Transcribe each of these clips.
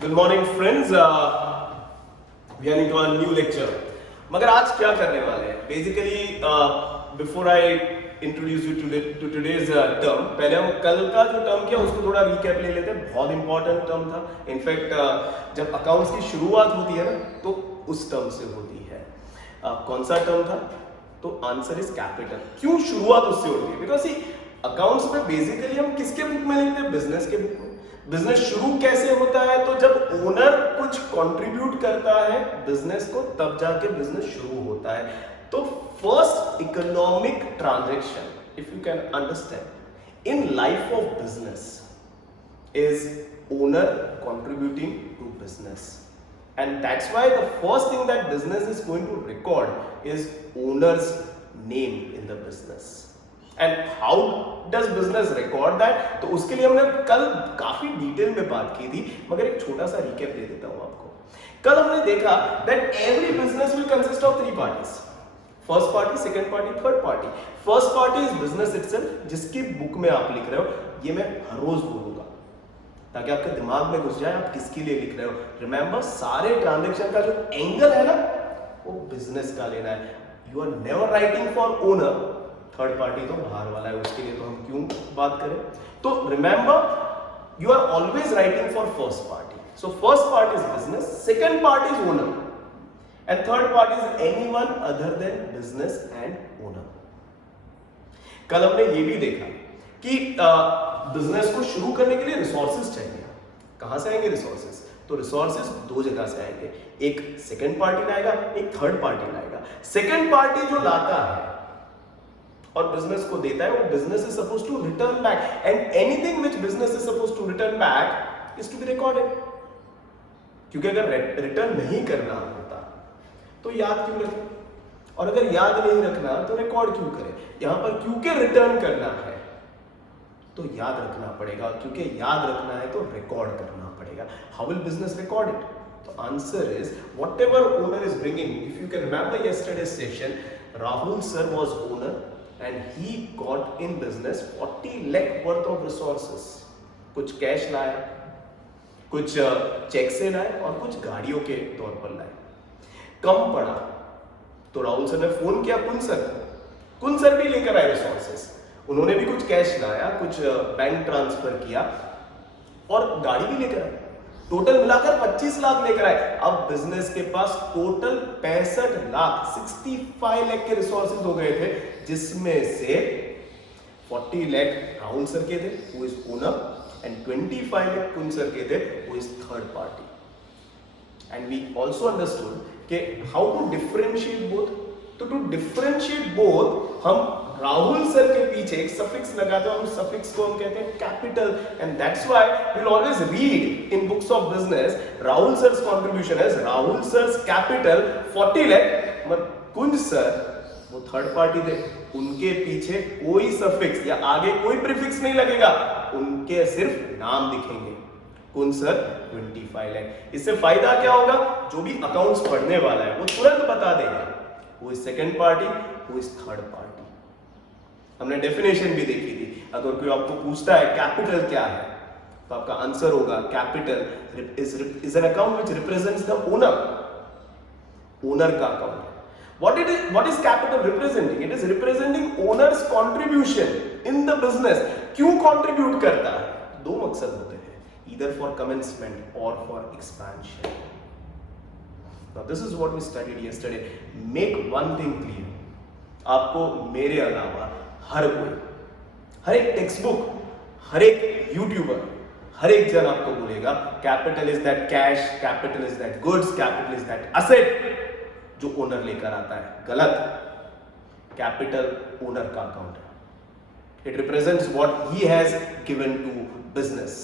Good morning, friends. We are into a new lecture. मगर आज क्या करने वाले हैं? Basically, before I introduce you to today's term, पहले हम कल का जो term किया उसको थोड़ा recap ले लेते हैं. बहुत important term था. In fact, जब accounts की शुरुआत होती है ना, तो उस term से होती है. कौन सा term था? तो आंसर इज कैपिटल. क्यों शुरुआत उससे होती है? बिकॉज अकाउंट्स में बेसिकली हम किसके बुक में लिखते हैं? बिजनेस के बुक में. बिजनेस शुरू कैसे होता है? तो जब ओनर कुछ कंट्रीब्यूट करता है बिजनेस को, तब जाके बिजनेस शुरू होता है. तो first economic transaction, if you can understand, in life of business is owner contributing to business. And that's why the first thing that business is going to record is owner's name in the business. And how does business record that? तो उसके लिए हमने कल काफी detail में बात की थी, मगर एक छोटा सा रिकैप दे देता हूं आपको. कल हमने देखा that every business will consist of three parties. First party, second party, third party. First party is business itself, जिसकी बुक में आप लिख रहे हो. ये मैं हर रोज बोलूंगा ताकि आपके दिमाग में घुस जाए आप किसके लिए लिख रहे हो. रिमेंबर, सारे ट्रांजैक्शन का जो एंगल है ना, वो बिजनेस का लेना है. You are never writing for owner. Third party तो बाहर वाला है, उसके लिए तो हम क्यों बात करें. तो remember, you are always writing for first party. So first part is business, second part is owner, and third part is anyone other than business and owner. कल हमने ये भी देखा कि बिजनेस को शुरू करने के लिए रिसोर्सेज चाहिए. कहां से आएंगे रिसोर्सेज? तो रिसोर्सेज दो जगह से आएंगे. एक सेकंड पार्टी लाएगा, एक थर्ड पार्टी लाएगा. सेकंड पार्टी जो लाता है और बिजनेस को देता है, वो business is supposed to return back, and anything which business is supposed to return back is to be recorded. क्योंकि अगर रिटर्न नहीं करना होता तो याद क्यों रखें, और अगर याद नहीं रखना तो रिकॉर्ड क्यों करें. यहां पर क्योंकि रिटर्न करना है तो याद रखना पड़ेगा, क्योंकि याद रखना है तो रिकॉर्ड करना पड़ेगा. How will business record it? तो answer is whatever owner is bringing. If you can remember yesterday session, Rahul sir was owner and he got in business 40 lakh worth of resources. कुछ कैश लाया, कुछ चेक से लाए और कुछ गाड़ियों के तौर पर लाए. कम पड़ा तो राहुल सर ने फोन किया कुन सर भी लेकर आए रिसोर्सेस. उन्होंने भी कुछ कैश लाया, कुछ बैंक ट्रांसफर किया और गाड़ी भी लेकर आए. टोटल मिलाकर 25 लाख लेकर आए. अब बिजनेस के पास टोटल 65 लाख 65 लाख के रिसोर्सेज हो गए थे, जिसमें से 40 लाख राहुल सर के थे, वो इज ओनर, एंड 25 लाख कुन सर के थे, वो is third party. And we also understood कि हाउ टू डिफरेंशिएट बोथ. तो टू डिफरेंशिएट बोथ हम राहुल सर के पीछे एक सफिक्स लगाते हैं. हम सफिक्स को हम कहते हैं capital, and that's why we will always read in books of business Rahul sir's contribution as Rahul sir's capital 40 lakh. मगर कुंज सर वो थर्ड पार्टी थे, उनके पीछे कोई सफिक्स या आगे कोई प्रीफिक्स नहीं लगेगा, उनके सिर्फ नाम दिखेंगे. कुंज सर 25 लाख. इससे फायदा क्या होगा? जो भी अकाउंट्स पढ़ने वाला है वो तुरंत बता देगा वो इज सेकंड पार्टी, वो इज थर्ड पार्टी. हमने डेफिनेशन भी देखी थी. अगर कोई आपको पूछता है कैपिटल क्या है, तो आपका आंसर होगा capital is an account which represents the owner. Owner का account. What is capital representing? It is representing owner's contribution in the business. क्यों कंट्रीब्यूट करता है? दो मकसद होते हैं, ईदर फॉर कमेंसमेंट और for expansion. Now this is what we studied yesterday. Make one thing clear. आपको मेरे अलावा हर कोई, हर एक टेक्स्ट बुक, हर एक यूट्यूबर, हर एक जन आपको बोलेगा capital is that cash, capital is that goods, capital is that asset जो ओनर लेकर आता है. गलत. कैपिटल ओनर का अकाउंट है. It represents what he has given to business.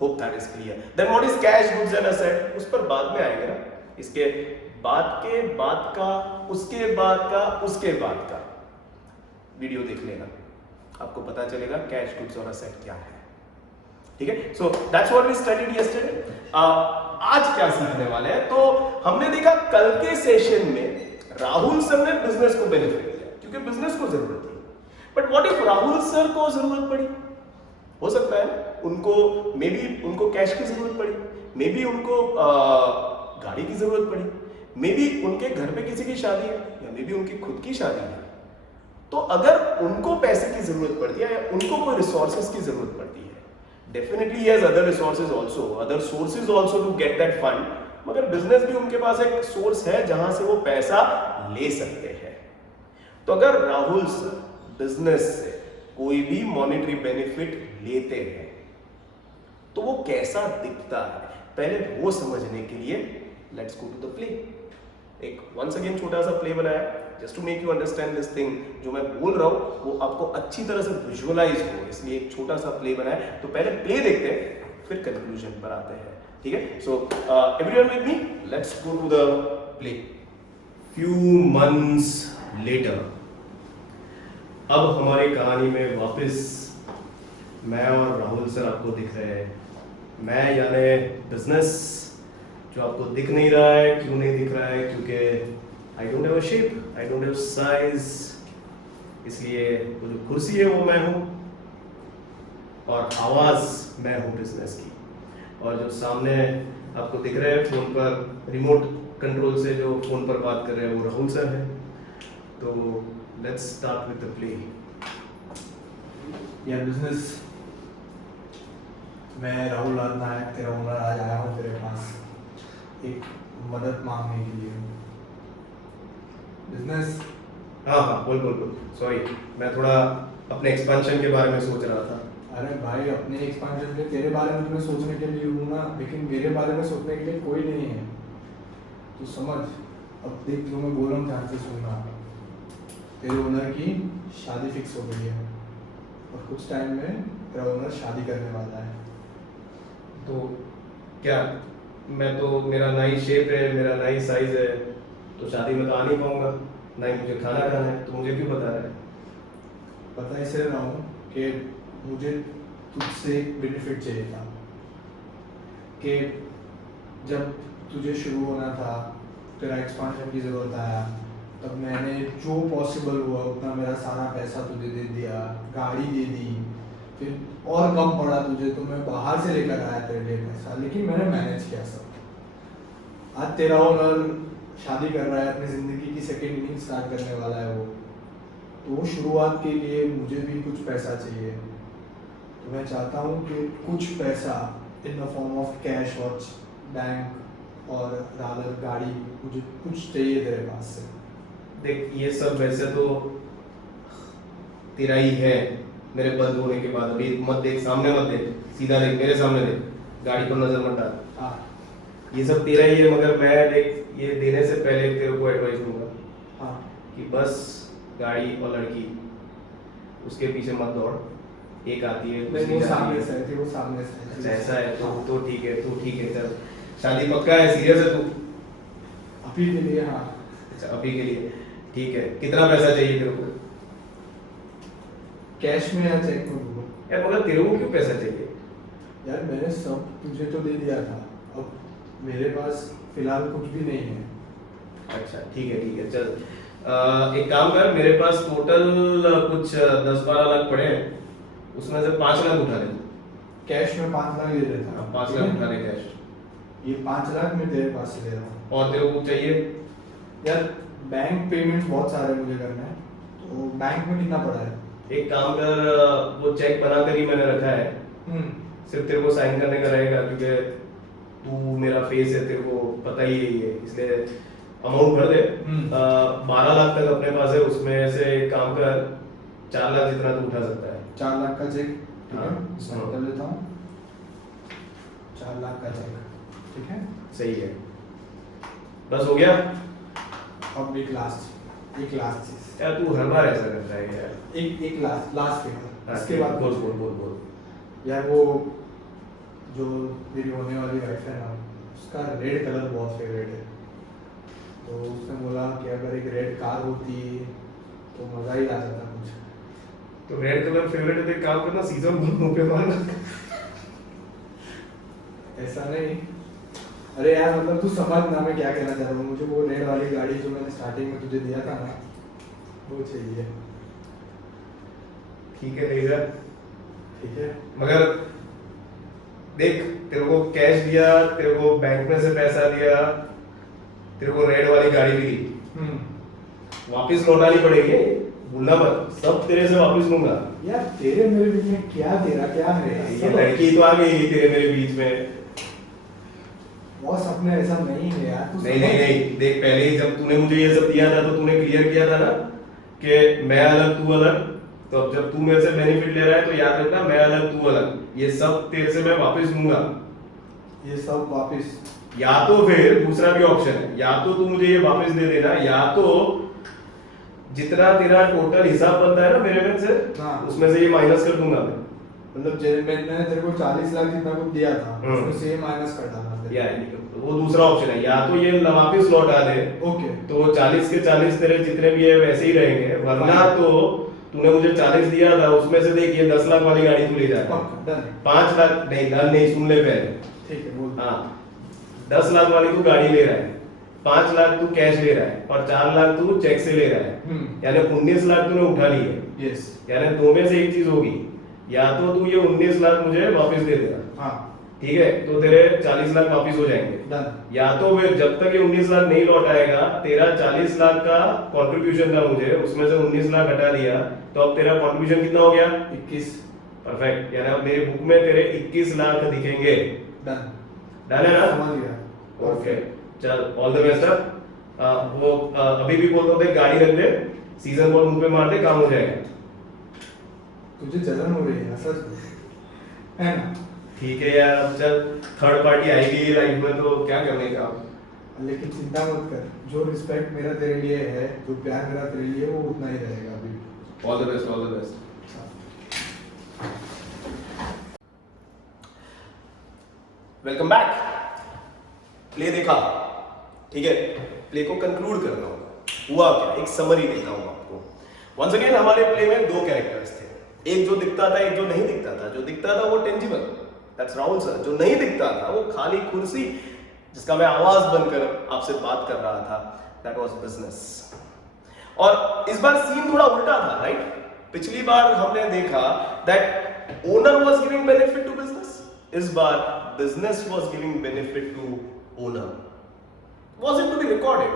Hope that is clear. Then what is cash, goods and asset? उस पर बाद में आएंगे ना. इसके बाद के बाद का, उसके बाद का, उसके बाद का वीडियो देख लेना, आपको पता चलेगा कैश, गुड्स और असेट क्या है. ठीक है. So that's what we studied yesterday. आज क्या सीखने वाले हैं? तो हमने देखा कल के सेशन में राहुल सर ने बिजनेस को बेनिफिट दिया क्योंकि बिजनेस को जरूरत थी. But what if Rahul sir को जरूरत पड़ी? हो सकता है उनको मे बी उनको कैश की जरूरत पड़ी, मे बी उनको गाड़ी की जरूरत पड़ी, मे बी उनके घर पे किसी की शादी है, या मे बी उनकी खुद की शादी है। तो अगर उनको पैसे की जरूरत पड़ती है या उनको कोई रिसोर्सेज की जरूरत पड़ती है, definitely he has other resources also, other sources also to get that fund, मगर बिजनेस भी उनके पास एक सोर्स है जहां से वो पैसा ले सकते हैं। तो अगर राहुल सर बिजनेस से कोई भी मॉनेटरी बेनिफिट लेते हैं तो वो कैसा दिखता है, पहले वो समझने के लिए let's go to the play. एक वंस अगेन छोटा सा प्ले बनाया just to make you understand this thing. जो मैं बोल रहा हूं वो आपको अच्छी तरह से विजुअलाइज हो, इसलिए एक छोटा सा प्ले बनाया। तो पहले प्ले देखते हैं फिर कंक्लूजन पर आते हैं, ठीक है। So everyone with me, let's go to the play. Few months later, अब हमारी कहानी में वापस मैं और राहुल सर आपको दिख रहे हैं। मैं यानी बिजनेस जो आपको दिख नहीं रहा है। क्यों नहीं दिख रहा है? क्योंकि I don't have a shape, I don't have size, इसलिए वो जो कुर्सी है वो मैं हूँ और आवाज़ मैं हूँ बिजनेस की। और जो सामने आपको दिख रहे हैं फ़ोन पर रिमोट कंट्रोल से जो फ़ोन पर बात कर रहे हैं वो राहुल सर है। तो let's start with the play. या बिजनेस, मैं राहुल लाल नायक तेरा ओनर आज आया हूँ तेरे पास एक मदद मांगने के लिए। बिजनेस, हाँ हाँ बोल बोल बोल, सॉरी मैं थोड़ा अपने एक्सपेंशन के बारे में सोच रहा था। अरे भाई अपने एक्सपेंशन के तेरे बारे में तुम्हें सोचने के लिए हूँ ना, लेकिन मेरे बारे में सोचने के लिए कोई नहीं है। तू समझ, अब देख जो मैं बोल रहा हूँ ध्यान से सुनना। तेरे ओनर की शादी फिक्स हो गई है और कुछ टाइम में तेरा ओनर शादी करने वाला है। तो क्या मैं तो, मेरा ना ही शेप है, मेरा ना ही साइज है, तो शादी में तो आ नहीं पाऊंगा, ना ही मुझे खाना खाना है। तो मुझे क्यों बता रहा है? पता इसलिए रहा हूँ कि मुझे तुझसे एक बेनिफिट चाहिए था कि जब तुझे शुरू होना था, तेरा एक्सपांशन की ज़रूरत आया, तब मैंने जो पॉसिबल हुआ उतना मेरा सारा पैसा तुझे दे दिया, गाड़ी दे दी, फिर और कम पड़ा तुझे तो मैं बाहर से लेकर आया तेरे लिए पैसा, लेकिन मैंने मैनेज किया सब। आज तेरा ओनर शादी कर रहा है, अपनी ज़िंदगी की सेकेंड इनिंग स्टार्ट करने वाला है वो, तो शुरुआत के लिए मुझे भी कुछ पैसा चाहिए। तो मैं चाहता हूँ कि कुछ पैसा इन द फॉर्म ऑफ कैश और बैंक और रादर गाड़ी, मुझे कुछ चाहिए तेरे पास से। देख ये सब वैसे तो तेरा ही है मेरे बंद होने के बाद। अभी मत देख, सामने मत देख, सीधा देख, मेरे सामने देख, गाड़ी पर नजर मत डाल। हाँ, ये सब तेरा ही है, मगर मैं देख ये देने से पहले तेरे को एडवाइस दूंगा हाँ, कि बस गाड़ी और लड़की उसके पीछे मत दौड़। एक आती है नहीं, दूसरी वो जाती सामने है। से आई थी, वो सामने से आई थी। अच्छा ऐसा है तो ठीक है, तू ठीक है, चल शादी पक्का है, सीरियस है तू? अभी के लिए हाँ। अच्छा अभी के लिए ठीक है। कितना पैसा चाहिए तेरे को? कैश में या चेक में दूँ? यार मगर तेरे को क्यों पैसा चाहिए? यार मैंने सब तुझे तो दे दिया था, अब मेरे पास फिलहाल कुछ भी नहीं है। अच्छा ठीक है चल, एक काम कर, मेरे पास टोटल कुछ 10-12 लाख पड़े हैं, उसमें से 5 लाख उठा ले। कैश में 5 लाख दे देता हूँ। 5 लाख उठा ले कैश। ये 5 लाख मैं तेरे पास से ले रहा हूँ। और तेरे को चाहिए? यार बैंक पेमेंट्स बहुत सारे मुझे करने हैं, तो बैंक में कितना पड़ा है? एक काम कर, वो चेक बना कर ही मैंने रखा है, सिर्फ तेरे को साइन करने का रहेगा, क्योंकि तू मेरा फेस है, तेरे को पता ही है, इसलिए अमाउंट भर दे। 12 लाख तक अपने पास है, उसमें से एक काम कर 4 लाख जितना तू उठा सकता है। 4 लाख का चेक, ठीक है, हाँ। साइन कर लेता हूँ। 4 लाख का चेक, ठीक है, सही है, बस हो गया। अब एक लास्ट चीज, यार तू हर बार ऐसा करता है यार। एक लास्ट फेवर, इसके हाँ, बाद बोल। यार वो जो मेरी होने वाली वाइफ है ना, उसका रेड कलर बहुत फेवरेट है, तो उसने बोला कि अगर एक रेड कार होती तो मज़ा ही आ जाता कुछ। तो रेड कलर फेवरेट है तो एक काम करना, सीजन मुंह पे मारना। ऐसा नहीं, अरे यार मतलब तू समझ ना मैं क्या कहना चाह रहा हूँ। मुझे वो रेड वाली गाड़ी जो मैंने स्टार्टिंग में तुझे दिया था ना, वो चाहिए। ठीक है लेकर ठीक है। मगर देख, तेरे को कैश दिया, तेरे को बैंक में से पैसा दिया, तेरे को रेड वाली गाड़ी भी दी, वापस लौटानी पड़ेगी, भूलना मत, सब तेरे से वापस लूंगा। यार तेरे मेरे बीच में क्या तेरा क्या है? ये लड़की तो आ गई तेरे मेरे बीच में। बॉस अपने ऐसा नहीं है यार, तू नहीं नहीं नहीं, देख पहले ही जब तूने मुझे ये सब दिया था तो तूने क्लियर किया था ना कि मैं अलग तू अलग, तो अब जब तू मेरे से बेनिफिट ले रहा है तो याद रखना मैं अलग तू अलग, ये सब तेरे से मैं वापस लूंगा। ये सब वापस, या तो फिर दूसरा भी ऑप्शन है, या तो तू मुझे ये वापस दे देना, या तो जितना तेरा टोटल हिसाब बनता है ना मेरे में से, हाँ। उसमें से ये माइनस कर दूंगा मैं। मतलब मैंने तेरे को 40 लाख जितना कुछ दिया था उसमें से माइनस कर डालना या वो दूसरा ऑप्शन है, या तो ये वापस लौटा दे, ओके, तो 40 के 40 तेरे जितने भी है वैसे ही रहेंगे, वरना तो तूने मुझे 40 दिया था उसमें से देख ये 10 लाख वाली गाड़ी तू ले जाएगा। 5 लाख नहीं, डन नहीं, सुन ले पहले, ठीक है बोल। हाँ 10 लाख वाली तू गाड़ी ले रहा है, 5 लाख तू कैश ले रहा है और 4 लाख तू चेक से ले रहा है, यानी 19 लाख तूने उठा ली है। यस, यानी दो में से एक चीज होगी, या तो तू ये 19 लाख मुझे वापस दे देगा, हाँ ठीक है, तो तेरे 40 लाख वापस हो जाएंगे, डन। या तो फिर जब तक ये 19 लाख नहीं लौटाएगा, तेरा 40 लाख का कंट्रीब्यूशन था मुझे, उसमें से 19 लाख हटा दिया, तो अब तेरा कंट्रीब्यूशन कितना हो गया? 21। परफेक्ट, यानी अब मेरे बुक में तेरे 21 लाख दिखेंगे। डन, डन है ना? समझ गया। ओके चल, ऑल द बेस्ट। वो अभी भी बोलता हूँ गाड़ी रख दे, सीजन बॉल मुंह पे मार दे, काम हो जाएगा। तुझे जलन हो रही है सच है ना? ठीक है यार, अब चल थर्ड पार्टी आएगी लाइफ में तो क्या करने का। लेकिन चिंता मत कर, जो रिस्पेक्ट मेरा तेरे लिए है, जो प्यार मेरा तेरे लिए, वो उतना ही रहेगा अभी। All the best, all the best. Welcome back. Play देखा, ठीक है, प्ले को कंक्लूड करना होगा, हुआ क्या, एक समरी देता हूं आपको। वंस अगेन हमारे प्ले में दो कैरेक्टर्स थे, एक जो दिखता था, एक जो नहीं दिखता था। जो दिखता था वो टेंजिबल, दैट्स राहुल सर। जो नहीं दिखता था वो खाली कुर्सी जिसका मैं आवाज बनकर आपसे बात कर रहा था, दैट वाज बिजनेस। और इस बार सीन थोड़ा उल्टा था, राइट? पिछली बार हमने देखा that owner was giving benefit to business, इस बार business was giving benefit to owner. Was it to be recorded?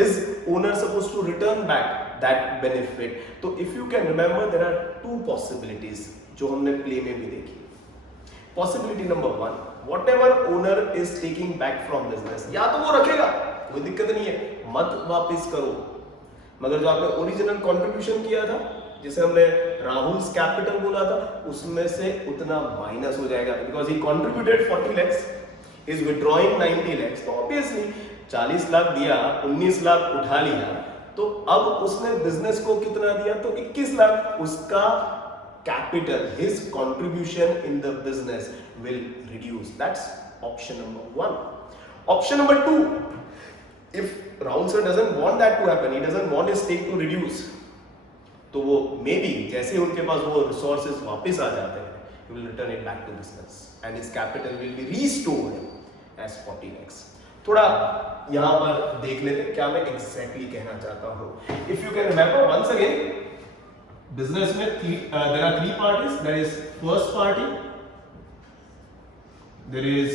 Is owner supposed to return back that benefit? तो if you can remember, there are two possibilities जो हमने play में भी देखी। Possibility number one, whatever owner is taking back from business, या तो वो रखेगा, कोई दिक्कत नहीं है, मत वापस करो, मगर जो आपने ओरिजिनल कंट्रीब्यूशन किया था, जिसे हमने राहुल्स कैपिटल बोला था, उसमें से उतना माइनस हो जाएगा, because he contributed 40 lakhs, is withdrawing 90 lakhs, तो ऑब्वियसली 40 लाख दिया, 19 लाख उठा लिया, तो अब उसने बिजनेस को कितना दिया? तो 21 लाख। उसका capital, his contribution in the business will reduce. That's option number 1। Option number 2, if Rahul sir doesn't want that to happen, he doesn't want his stake to reduce, तो वो मे बी जैसे उनके पास वो रिसोर्सेज वापस आ जाते हैं, he will return it back to business and his capital will be restored as 40 lakhs। थोड़ा यहाँ पर देख लेते हैं क्या मैं एग्जैक्टली कहना चाहता हूँ। If you can remember once again, business में there are three parties, there is first party, there is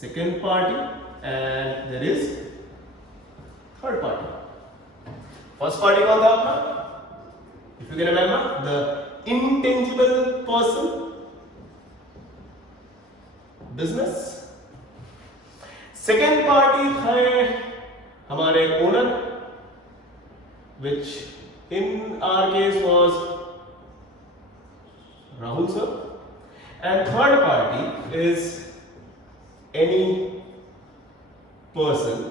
second party and there is third party। First party कौन था आपका? If you can remember, the intangible person, business। Second party है हमारे owner, which in our case was Rahul sir, and third party is any person,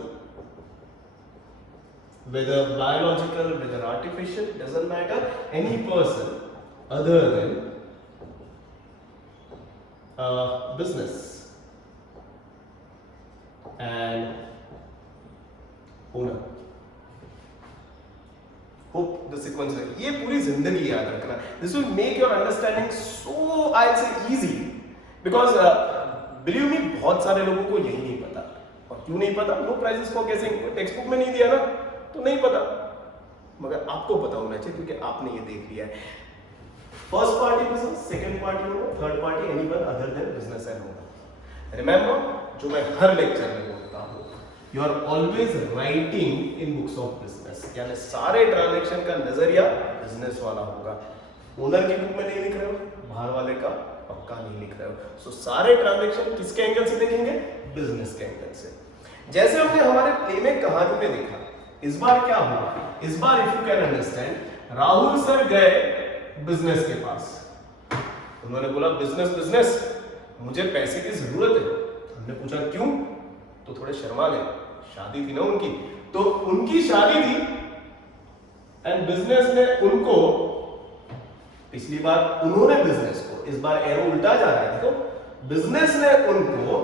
whether biological, whether artificial, doesn't matter, any person other than business and owner। Hope the sequence है, ये पूरी जिंदगी याद रखना। This will make your understanding so, I'll say, easy, because believe me, बहुत सारे लोगों को यही नहीं पता। और क्यों नहीं पता? नो प्राइजेस को कैसे टेक्स्ट बुक में नहीं दिया ना, तो नहीं पता, मगर आपको पता होना चाहिए क्योंकि आपने ये देख लिया है। First party business, second party owner, third party anyone other than business and owner. Remember, जो मैं हर लेक्चर में बोलता हूँ, you are always writing in books of business, यानी सारे ट्रांजेक्शन का नजरिया बिजनेस वाला होगा। ओनर की बुक में नहीं लिख रहे हो, बाहर वाले का पक्का नहीं लिख रहे हो। सो सारे ट्रांजेक्शन किसके एंगल से देखेंगे? बिजनेस के एंगल से। जैसे हमने हमारे प्ले में कहानी में देखा, इस बार क्या हुआ? इस बार if you can understand, Rahul sir गए बिजनेस के पास, उन्होंने बोला बिजनेस बिजनेस मुझे पैसे की जरूरत है। हमने पूछा क्यों? तो थोड़े शर्मा गए, शादी थी ना उनकी, तो उनकी शादी थी एंड बिजनेस ने उनको, पिछली बार उन्होंने बिजनेस को, इस बार एरो उल्टा जा रहा है, देखो बिजनेस ने उनको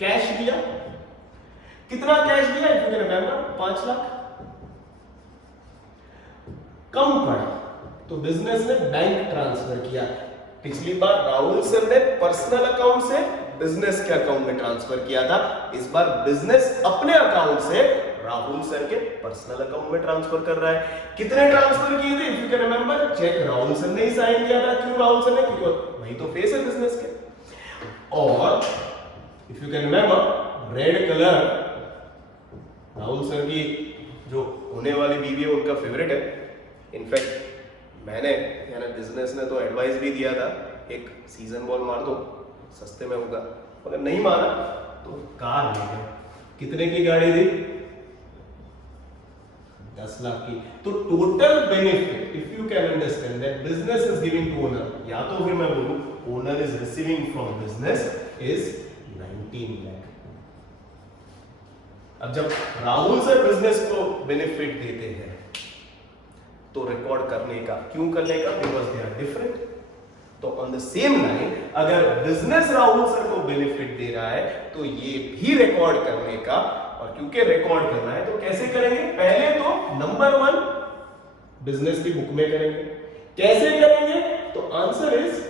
कैश दिया। कितना कैश दिया? If you can remember, 5 lakh. कम पड़ा तो बिजनेस ने बैंक ट्रांसफर किया। पिछली बार राहुल सर ने पर्सनल अकाउंट से बिजनेस के अकाउंट में ट्रांसफर किया था, इस बार बिजनेस अपने अकाउंट से राहुल सर के पर्सनल अकाउंट में ट्रांसफर कर रहा है। कितने ट्रांसफर किए थे? If you can remember, cheque Rahul sir ने ही साइन किया था। क्यों राहुल सर ने? क्योंकि वही तो फेस है बिजनेस के। और if you can remember, red colour Rahul sir की जो होने वाली बीवी है उनका फेवरेट है। इनफैक्ट मैंने, यानी बिजनेस ने तो एडवाइस भी दिया था, एक सीजन बॉल मार दो, सस्ते में होगा, मगर नहीं माना तो कार ले गए। कितने की गाड़ी दी? 10 लाख की। तो total benefit, if you can understand that business is giving to owner, या तो फिर मैं बोलूं owner is receiving from business is 19 lakh. अब जब राहुल सर बिजनेस को बेनिफिट देते हैं तो रिकॉर्ड करने का, क्यों करने का? Because they are different. तो ऑन द सेम लाइन, अगर बिजनेस राहुल सर को बेनिफिट दे रहा है तो ये भी रिकॉर्ड करने का, और क्योंकि रिकॉर्ड करना है तो कैसे करेंगे? पहले तो नंबर 1 बिजनेस की बुक में करेंगे। कैसे करेंगे? तो आंसर इज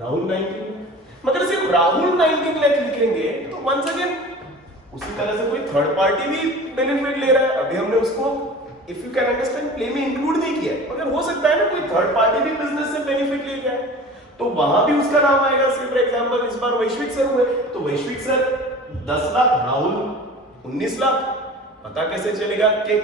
राहुल 19। मगर सिर्फ राहुल 19 लाख लिखेंगे तो वंस अगेन उसी तरह से कोई थर्ड पार्टी भी बेनिफिट ले रहा है। अभी हमने उसको, if you can understand, play में इंक्लूड नहीं किया, मगर हो सकता है ना कोई थर्ड पार्टी भी बिजनेस से बेनिफिट ले गया है, तो वहां भी उसका नाम आएगा। सिर्फ फॉर एग्जांपल इस बार वैश्विक सर हुए, तो वैश्विक सर 10 लाख, राहुल 19 लाख। पता कैसे चलेगा कि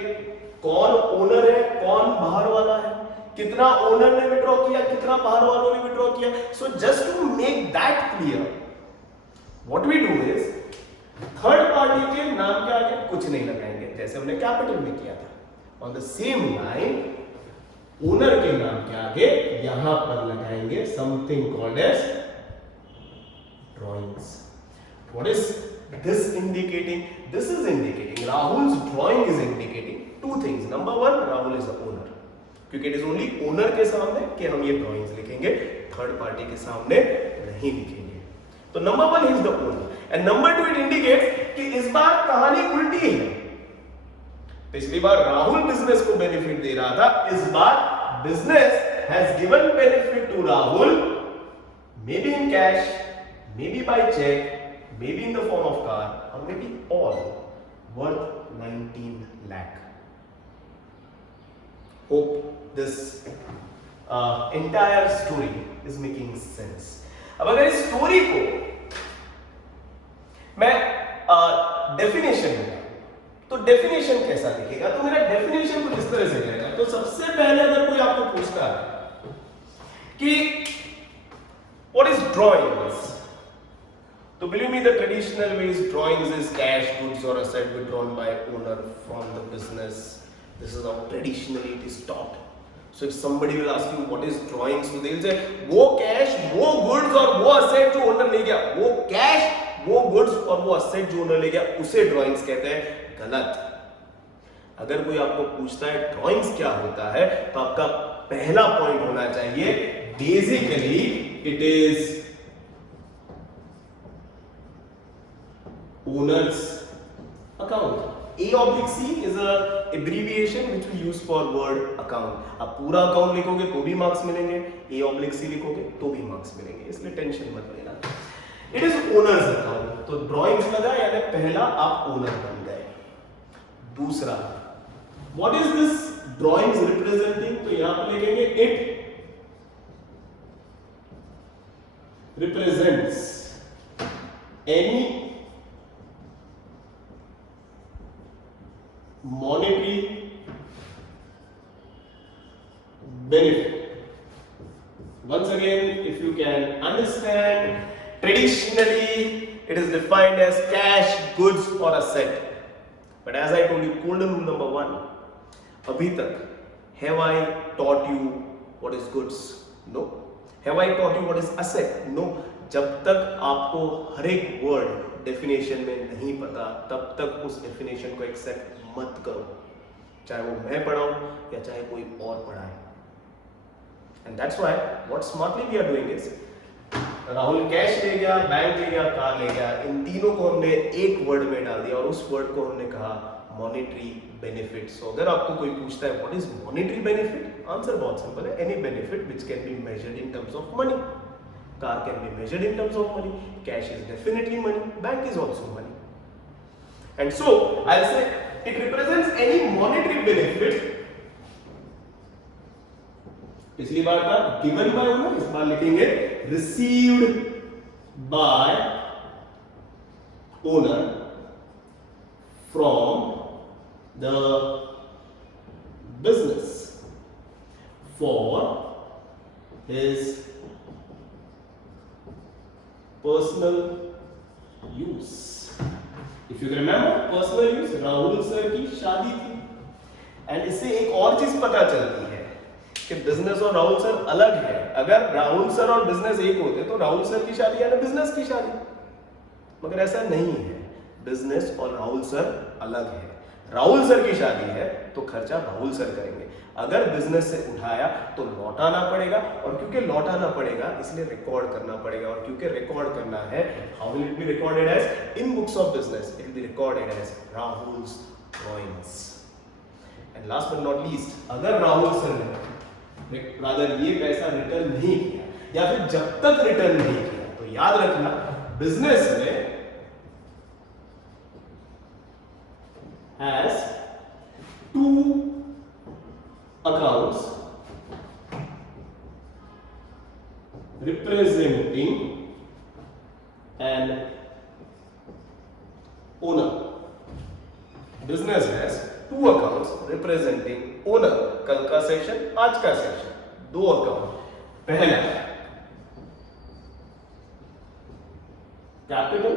कौन ओनर है, कौन बाहर वाला है, कितना ओनर ने विड्रॉ किया, कितना बाहर वालों ने विड्रॉ किया। So just to make that clear, what we do is, third party के नाम के आगे कुछ नहीं लगाएंगे, जैसे हमने कैपिटल में किया था। On the same line, owner के नाम के आगे यहां पर लगाएंगे something called as drawings. What is this indicating? This is indicating, Rahul's drawing is indicating two things. Number 1, Rahul is the owner, क्योंकि इट इज ओनली ओनर के सामने कि हम ये ड्राइंग्स लिखेंगे, थर्ड पार्टी के सामने नहीं लिखेंगे। तो number 1 is the owner, and number 2 it indicates कि इस बार कहानी उल्टी है। पिछली बार राहुल बिजनेस को बेनिफिट दे रहा था, इस बार business has given benefit to Rahul, maybe in cash, maybe by cheque, maybe in the form of car, और maybe all worth 19 lakh. Hope this entire story is making sense. अब अगर इस story को मैं definition में, तो definition कैसा दिखेगा? तो मेरा डेफिनेशन कुछ इस तरह से रहेगा। तो सबसे पहले अगर कोई आपको पूछता है कि व्हाट इज ड्राइंग्स, तो believe me, the traditional ways drawings is cash, goods or asset withdrawn by owner from the business. This is how traditionally it is taught. So if somebody will ask you what is drawings, so they'll say वो cash, वो goods और वो asset जो owner ले गया, वो cash, वो goods और वो asset जो owner ले गया, उसे drawings कहते हैं। गलत। अगर कोई आपको पूछता है drawings क्या होता है, तो आपका पहला पॉइंट होना चाहिए, basically it is owner's account. A/C is a abbreviation which we use for word account. आप पूरा अकाउंट लिखोगे तो भी मार्क्स मिलेंगे, A/C लिखोगे तो भी मार्क्स मिलेंगे, इसलिए टेंशन मत लेना। इट इज ओनर्स अकाउंट, तो ड्राइंग्स लगा यानी पहला आप ओनर बन गए। दूसरा, what is this drawings representing? तो यहां पर लिखेंगे it represents any monetary benefit. Once again, if you can understand, traditionally it is defined as cash, goods or asset. But as I told you, golden rule number 1, abhi tak have I taught you what is goods? No. Have I taught you what is asset? No. जब तक आपको हर एक word definition में नहीं पता तब तक उस डेफिनेशन को एक्सेप्ट मत करो, चाहे वो मैं पढ़ाऊं या चाहे कोई और पढ़ाए. And that's why what smartly we are doing is, Rahul cash ले गया, बैंक ले गया, कार ले गया, इन तीनों को हमने एक वर्ड में डाल दिया और उस वर्ड को हमने कहा मॉनेटरी बेनिफिट. सो अगर आपको कोई पूछता है what is monetary benefit, answer बहुत सिंपल है, any benefit which can be measured in terms of money. Car can be measured in terms of money, cash is definitely money, bank is also money. And so I will say it represents any monetary benefit. पिछली बार था given by owner, इस बार लिखेंगे received by owner from the business for his personal use. If you remember, personal use Rahul sir की शादी थी. And इससे एक और चीज पता चलती है कि बिजनेस और राहुल सर अलग है. अगर राहुल सर और बिजनेस एक होते तो राहुल सर की शादी यानी बिजनेस की शादी, मगर ऐसा नहीं है. बिजनेस और राहुल सर अलग है. राहुल सर की शादी है तो खर्चा राहुल सर करेंगे. अगर बिजनेस से उठाया तो लौटाना पड़ेगा, और क्योंकि लौटाना पड़ेगा इसलिए रिकॉर्ड करना पड़ेगा, और क्योंकि रिकॉर्ड करना है, how will it be recorded as? In books of business it will be recorded as Rahul's drawings. And last but not least, अगर राहुल सर ने रादर ये पैसा रिटर्न नहीं किया या फिर जब तक रिटर्न नहीं किया, तो याद रखना बिजनेस में has two accounts representing an owner. Business has two accounts representing owner. कल का सेशन, आज का सेशन, दो अकाउंट. पहला कैपिटल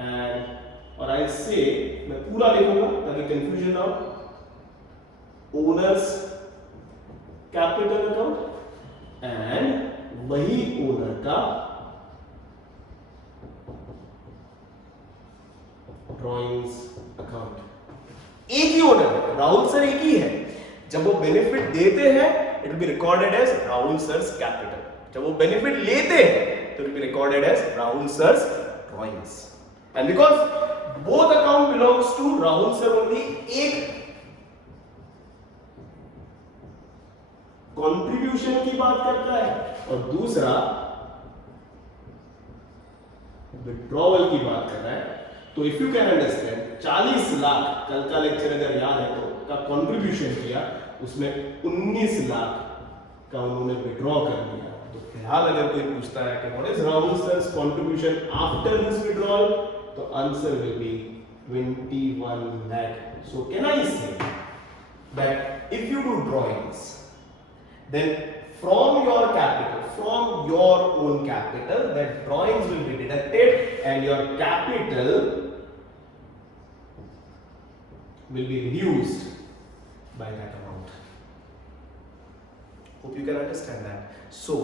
एंड, और आई से मैं पूरा लिखूंगा ताकि कंफ्यूजन ना हो, ओनर्स कैपिटल अकाउंट एंड वही ओनर का ड्रॉइंग्स अकाउंट. एक ही ओनर है, राहुल सर एक ही है. जब वो बेनिफिट देते हैं it will be recorded as Rahul sir's capital. जब वो बेनिफिट लेते हैं तो it will be recorded as Rahul sir's drawings. And because both account belongs to Rahul sir only, एक कंट्रीब्यूशन की बात करता है और दूसरा विड्रॉवल की बात कर रहा है. तो if you can understand, 40 lakh कल का लेक्चर अगर याद है तो का कंट्रीब्यूशन किया, उसमें 19 लाख का उन्होंने विड्रॉ कर दिया. तो फिलहाल अगर कोई पूछता है कि what is Rahul sir's contribution after this withdrawal, तो answer will be 21 lakh. So can I say that if you do drawings, then from your capital, from your own capital, that drawings will be deducted and your capital will be reduced by that amount. Hope you can understand that. So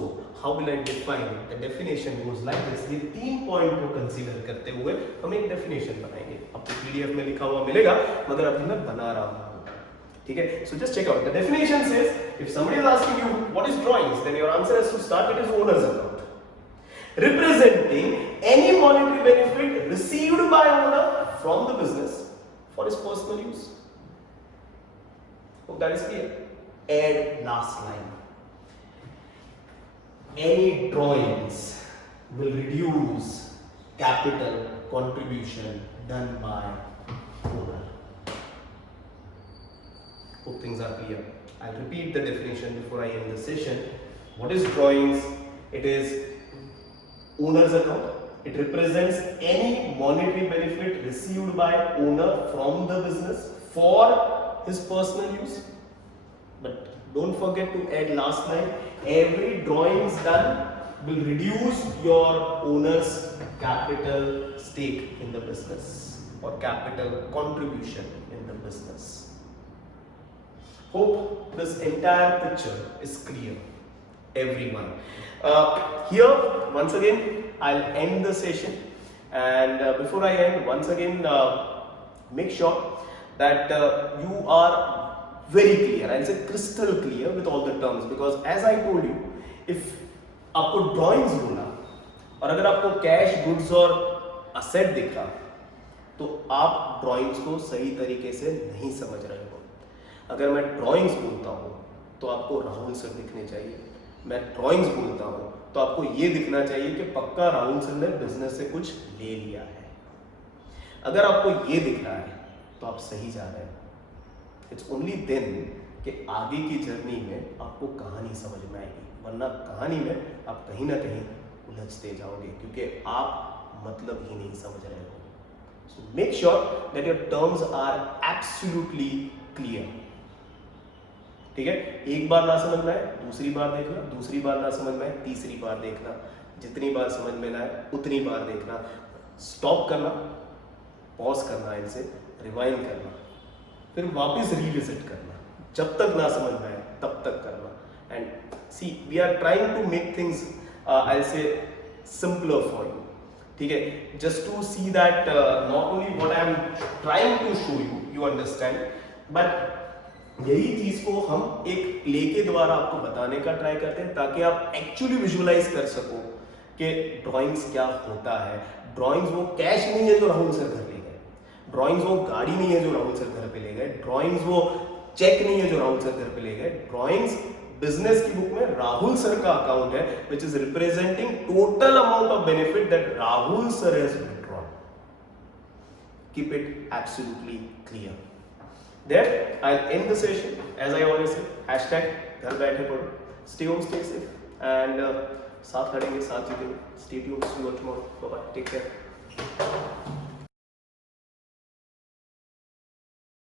how will I define it? The definition goes like this. ये 3 point को consider करते हुए हम एक definition बनाएंगे. आपको PDF में लिखा हुआ मिलेगा, मगर अभी मैं बना रहा हूँ. ठीक है? So just check out. The definition says, if somebody is asking you what is drawings, then your answer has to start with his owner's account. Representing any monetary benefit received by owner from the business for his personal use. Hope that is clear. Add last line. Any drawings will reduce capital contribution done by owner. clear. I'll repeat the definition before I end the session. What is drawings? It is owner's account. It represents any monetary benefit received by owner from the business for his personal use. But don't forget to add last line. Every drawings done will reduce your owner's capital stake in the business or capital contribution in the business. Hope this entire picture is clear, everyone. Here, once again, I'll end the session, and before I end, once again, make sure that you are very clear. I'll say crystal clear with all the terms, because as I told you, if आपको drawings बोला और अगर आपको cash goods और asset दिखा तो आप drawings को सही तरीके से नहीं समझ रहे हो। अगर मैं ड्राइंग्स बोलता हूँ तो आपको राहुल सर दिखने चाहिए, मैं ड्राइंग्स बोलता हूँ तो आपको ये दिखना चाहिए कि पक्का राहुल सर ने बिजनेस से कुछ ले लिया है। अगर आपको ये दिख रहा है तो आप सही जा रहे हो। इट्स ओनली देन कि आगे की जर्नी में आपको कहानी समझ में आएगी, वरना कहानी में आप कहीं ना कहीं उलझते जाओगे क्योंकि आप मतलब ही नहीं समझ रहे हो। So make sure that your terms are absolutely clear. ठीक है, एक बार ना समझ में आए दूसरी बार देखना, दूसरी बार ना समझ में आए तीसरी बार देखना, जितनी बार समझ में ना आए उतनी बार देखना, स्टॉप करना, पॉज करना, इनसे रिवाइंड करना, फिर वापस रिविजिट करना, जब तक ना समझ में आए तब तक करना। And see we are trying to make things I say simpler for you. ठीक है, just to see that not only what I am trying to show you, you understand, but यही चीज को हम एक प्ले के द्वारा आपको बताने का ट्राई करते हैं ताकि आप एक्चुअली विजुअलाइज कर सको कि ड्राइंग्स क्या होता है। ड्राइंग्स वो कैश नहीं है जो राहुल सर घर ले गए, ड्राइंग्स वो गाड़ी नहीं है जो राहुल सर घर पे ले गए, ड्राइंग्स वो चेक नहीं है जो राहुल सर घर पे ले गए। ड्राइंग्स बिजनेस की बुक में राहुल सर का अकाउंट है which is representing total amount of benefit that Rahul sir has withdrawn. Keep it absolutely clear. There, I'll end the session as I always say. Hashtag घर बैठे पढ़ो. Stay home, stay safe, and साथ लड़ेंगे, साथ जीतेंगे. Stay tuned. See you tomorrow. Bye bye. Take care.